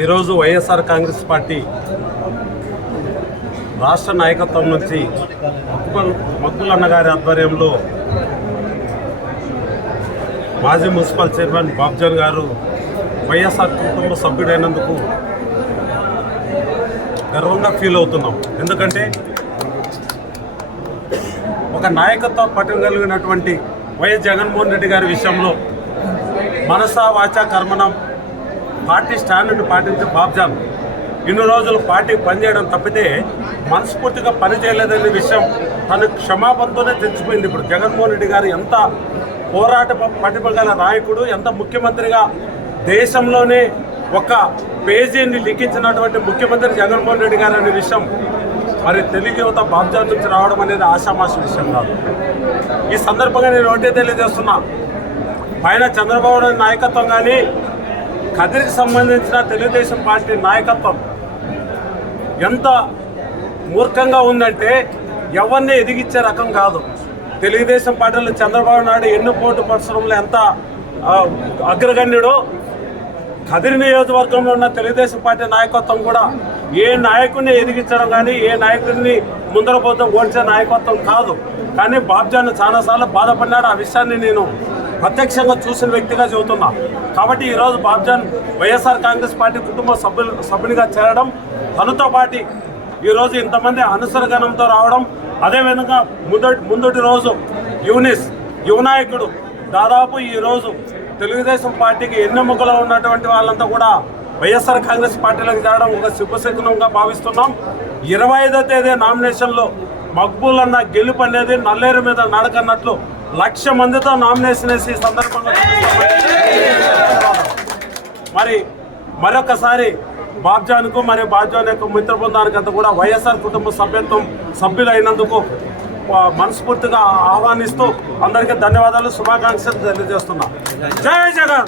ఈరోజు వైఎస్ఆర్ కాంగ్రెస్ పార్టీ రాష్ట్ర నాయకత్వం నుంచి మక్కులన్న గారి ఆధ్వర్యంలో మాజీ మున్సిపల్ చైర్మన్ బాబ్జాన్ గారు వైఎస్ఆర్ కుటుంబ సభ్యుడైనందుకు గర్వంగా ఫీల్ అవుతున్నాం. ఎందుకంటే ఒక నాయకత్వ పట్టున కలిగినటువంటి వైఎస్ జగన్మోహన్ రెడ్డి గారి విషయంలో మనసా వాచ కర్మణం పార్టీ స్టాండర్డ్ పాటించే బాబ్జాన్ ఇన్ని రోజులు పార్టీ పనిచేయడం తప్పితే మనస్ఫూర్తిగా పనిచేయలేదనే విషయం తను క్షమాపణతోనే తెచ్చిపోయింది ఇప్పుడు జగన్మోహన్ రెడ్డి గారు ఎంత పోరాట పటిమ గల నాయకుడు ఎంత ముఖ్యమంత్రిగా దేశంలోనే ఒక పేజీని లిఖించినటువంటి ముఖ్యమంత్రి జగన్మోహన్ రెడ్డి గారు అనే విషయం మరి తెలుగు యువత బాబ్జాన్ నుంచి రావడం అనేది ఆశామాస విషయం కాదు. ఈ సందర్భంగా నేను ఒకటే తెలియజేస్తున్నా. పైన చంద్రబాబు నాయకత్వం కానీ కదిరికి సంబంధించిన తెలుగుదేశం పార్టీ నాయకత్వం ఎంత మూర్ఖంగా ఉందంటే ఎవరిని ఎదిగించే రకం కాదు. తెలుగుదేశం పార్టీలో చంద్రబాబు నాయుడు ఎన్ని పోటు పరిశ్రమలు ఎంత అగ్రగణ్యుడో కదిరి నియోజకవర్గంలో ఉన్న తెలుగుదేశం పార్టీ నాయకత్వం కూడా ఏ నాయకుడిని ఎదిగించడం కానీ ఏ నాయకుడిని ముందర పోతే ఓడిచే నాయకత్వం కాదు. కానీ బాబ్జాన్ చాలాసార్లు బాధపడినాడు ఆ విషయాన్ని నేను ప్రత్యక్షంగా చూసిన వ్యక్తిగా చెబుతున్నా. కాబట్టి ఈరోజు బాబ్జాన్ వైఎస్ఆర్ కాంగ్రెస్ పార్టీ కుటుంబ సభ్యులు సభ్యునిగా చేరడం తనతో పాటు ఈరోజు ఇంతమంది అనుసరగణంతో రావడం అదేవిధంగా ముందటి ముందటి రోజు యూనిస్ యువనాయకుడు దాదాపు ఈరోజు తెలుగుదేశం పార్టీకి ఎన్నెముకలో ఉన్నటువంటి వాళ్ళంతా కూడా వైఎస్ఆర్ కాంగ్రెస్ పార్టీలోకి చేరడం ఒక శుభశకునంగా భావిస్తున్నాం. ఇరవై ఐదో తేదీ నామినేషన్లో మక్బూల్ అన్న గెలుపు అనేది నల్లేరు మీద నడకన్నట్లు లక్ష మందితో నామినేషన్ వేసి సందర్భంగా మరి మరొకసారి బాబ్జాన్కు మరియు బాబ్జాన్ యొక్క మిత్ర బృందానికి అంతా కూడా వైఎస్ఆర్ కుటుంబ సభ్యత్వం సభ్యులైనందుకు మనస్ఫూర్తిగా ఆహ్వానిస్తూ అందరికీ ధన్యవాదాలు శుభాకాంక్షలు తెలియజేస్తున్నా. జై జగన్!